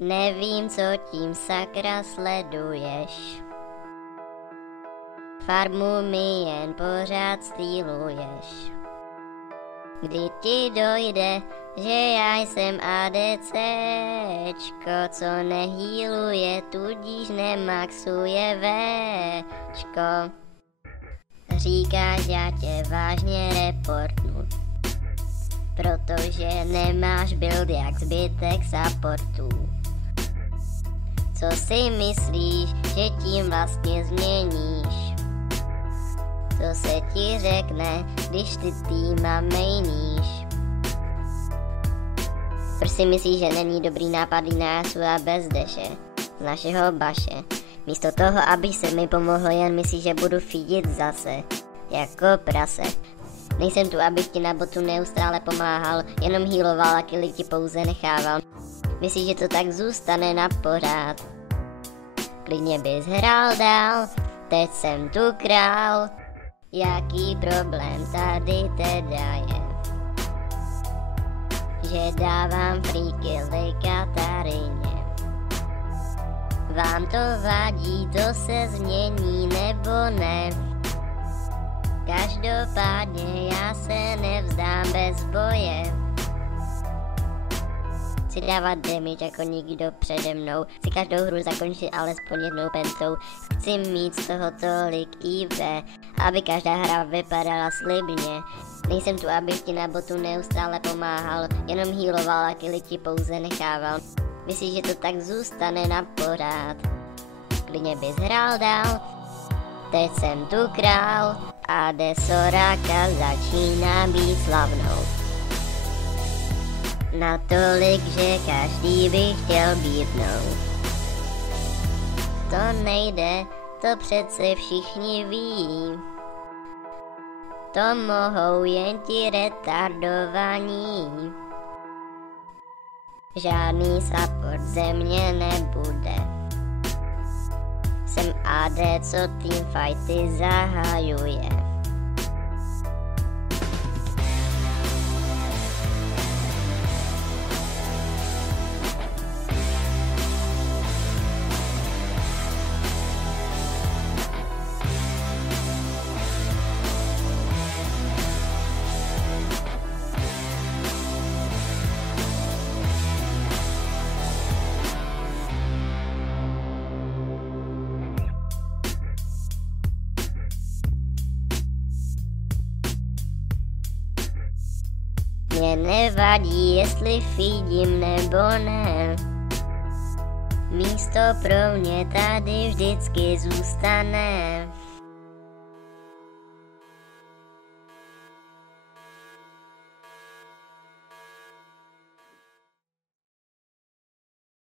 Nevím, co tím sakra sleduješ. Farmu mi jen pořád stýluješ. Kdy ti dojde, že já jsem ADCčko, co nehýluje, tudíž nemaxuje Včko. Říkáš, já tě vážně reportnu, protože nemáš build jak zbytek supportů. Co si myslíš, že tím vlastně změníš? Co se ti řekne, když ty týma mainíš? Proč si myslíš, že není dobrý nápad jít na Yasuo a bez deše z našeho baše? Místo toho, aby se mi pomohl, jen myslíš, že budu feedit zase jako prase. Nejsem tu, abych ti na botu neustále pomáhal, jenom healoval a killy ti pouze nechával. Myslíš, že to tak zůstane na pořád? Klidně bys hrál dál, teď jsem tu král. Jaký problém tady teda je? Že dávám free killy Kataríně. Vám to vadí, to se změní nebo ne? Každopádně já se nevzdám bez boje. Chci dávat damage jako nikdo přede mnou. Chci každou hru zakončit alespoň jednou pentou. Chci mít z toho tolik IV, aby každá hra vypadala slibně. Nejsem tu, abych ti na botu neustále pomáhal, jenom healoval a killy ti pouze nechával. Myslíš, že to tak zůstane na pořád? Klidně bys hrál dál, teď jsem tu král. AD Soraka začíná být slavnou. Natolik, že každý by chtěl být mnou. To nejde, to přece všichni ví. To mohou jen ti retardovaní. Žádný support ze mě nebude. Jsem AD, co teamfighty zahajuje. Mně nevadí, jestli feedím nebo ne. Místo pro mě tady vždycky zůstane.